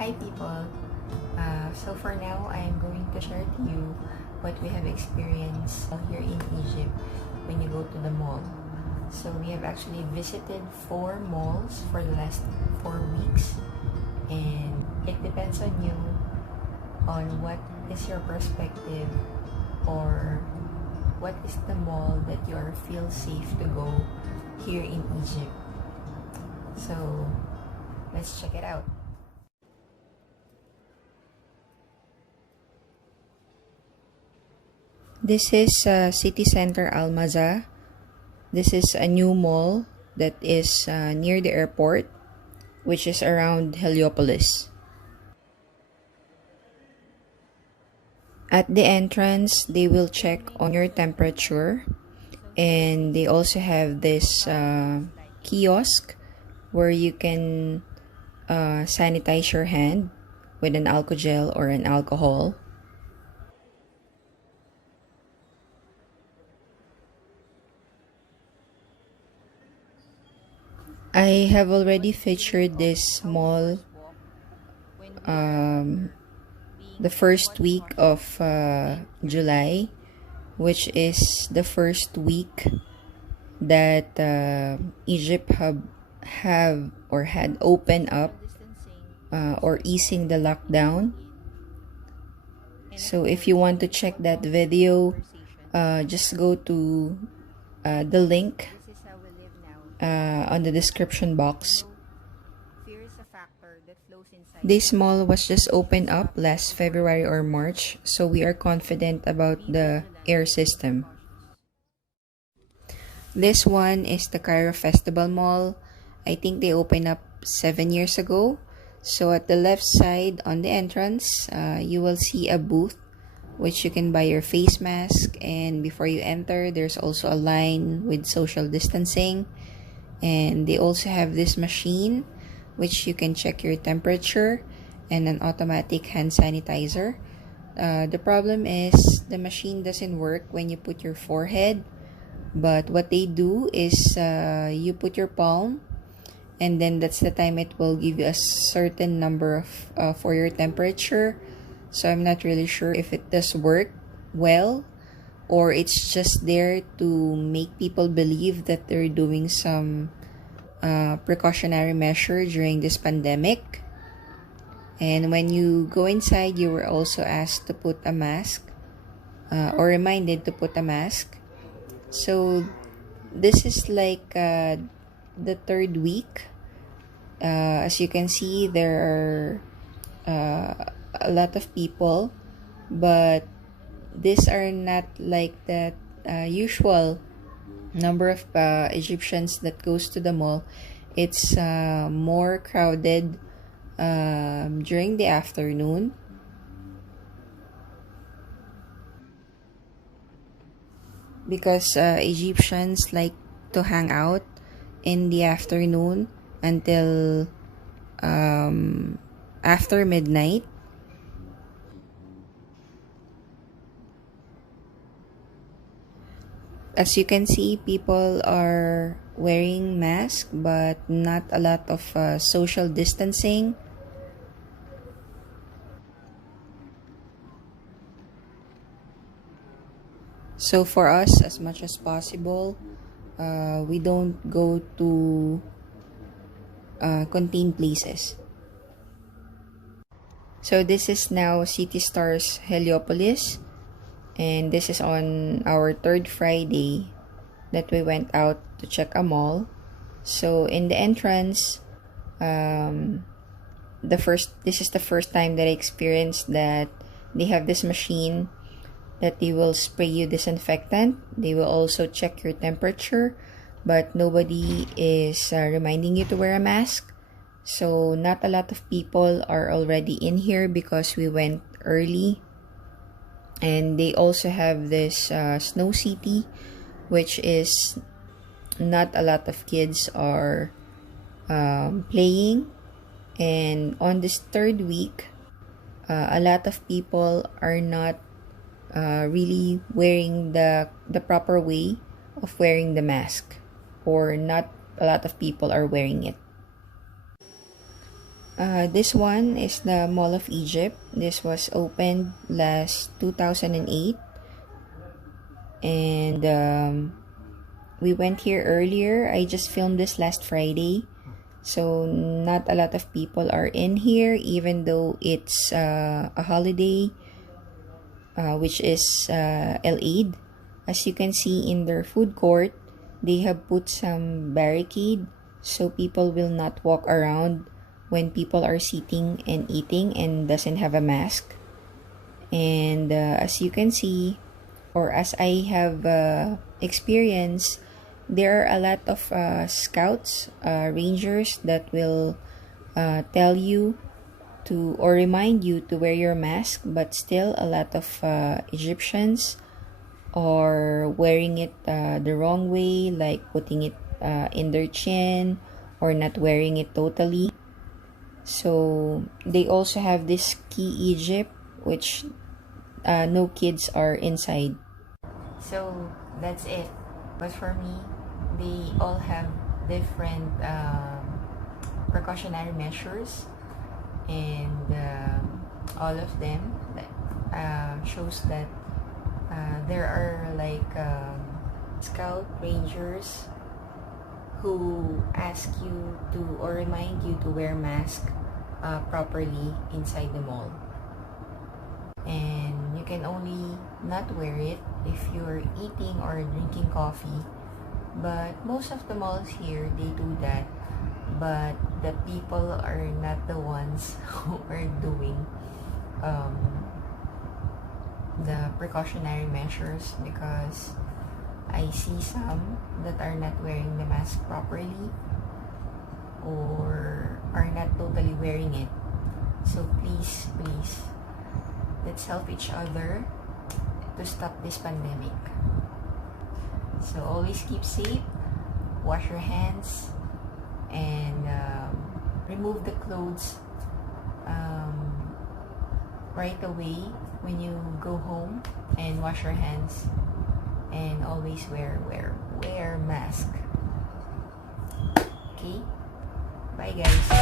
Hi people! So for now, I am going to share to you what we have experienced here in Egypt when you go to the mall. So we have actually visited 4 malls for the last 4 weeks, and it depends on you on what is your perspective or what is the mall that you are feel safe to go here in Egypt. So let's check it out. This is City Center AlMaza. This is a new mall that is near the airport, which is around Heliopolis. At the entrance, they will check on your temperature, and they also have this kiosk where you can sanitize your hand with an alcohol gel or an alcohol. I have already featured this mall the first week of July, which is the first week that Egypt had opened up or easing the lockdown. So if you want to check that video, just go to the link on the description box. This mall was just opened up last February or March, so we are confident about the air system. This one is the Cairo Festival Mall. I think they opened up 7 years ago. So at the left side on the entrance, you will see a booth which you can buy your face mask, and before you enter, there's also a line with social distancing. And they also have this machine which you can check your temperature, and an automatic hand sanitizer. The problem is the machine doesn't work when you put your forehead, but what they do is you put your palm, and then that's the time it will give you a certain number of for your temperature. So I'm not really sure if it does work well, or it's just there to make people believe that they're doing some precautionary measure during this pandemic. And when you go inside, you were also asked to put a mask or reminded to put a mask. So this is like the 3rd week. As you can see, there are a lot of people, but these are not like that usual number of Egyptians that goes to the mall. It's more crowded during the afternoon. Because Egyptians like to hang out in the afternoon until after midnight. As you can see, people are wearing masks, but not a lot of social distancing. So for us, as much as possible, we don't go to contained places. So this is now City Stars Heliopolis, and this is on our 3rd Friday that we went out to check a mall. So in the entrance, this is the first time that I experienced that they have this machine that they will spray you disinfectant. They will also check your temperature, but nobody is reminding you to wear a mask. So not a lot of people are already in here because we went early. And they also have this Snow City, which is not a lot of kids are playing. And on this 3rd week, a lot of people are not really wearing the proper way of wearing the mask, or not a lot of people are wearing it. This one is the Mall of Egypt. This was opened last 2008, and we went here earlier. I just filmed this last Friday, so not a lot of people are in here, even though it's a holiday, which is El-Eid. As you can see in their food court, they have put some barricade so people will not walk around when people are sitting and eating and doesn't have a mask. And as you can see, or as I have experienced, there are a lot of scouts, rangers that will tell you to, or remind you to wear your mask, but still a lot of Egyptians are wearing it the wrong way, like putting it in their chin or not wearing it totally. So they also have this key Egypt, which no kids are inside. So that's it. But for me, they all have different precautionary measures, and all of them shows that there are like scout rangers who ask you to, or remind you to wear mask properly inside the mall. And you can only not wear it if you're eating or drinking coffee. But most of the malls here, they do that. But the people are not the ones who are doing the precautionary measures, because I see some that are not wearing the mask properly or are not totally wearing it. So please, let's help each other to stop this pandemic. So always keep safe, wash your hands, and remove the clothes right away when you go home, and wash your hands, and always wear mask. Okay, bye guys.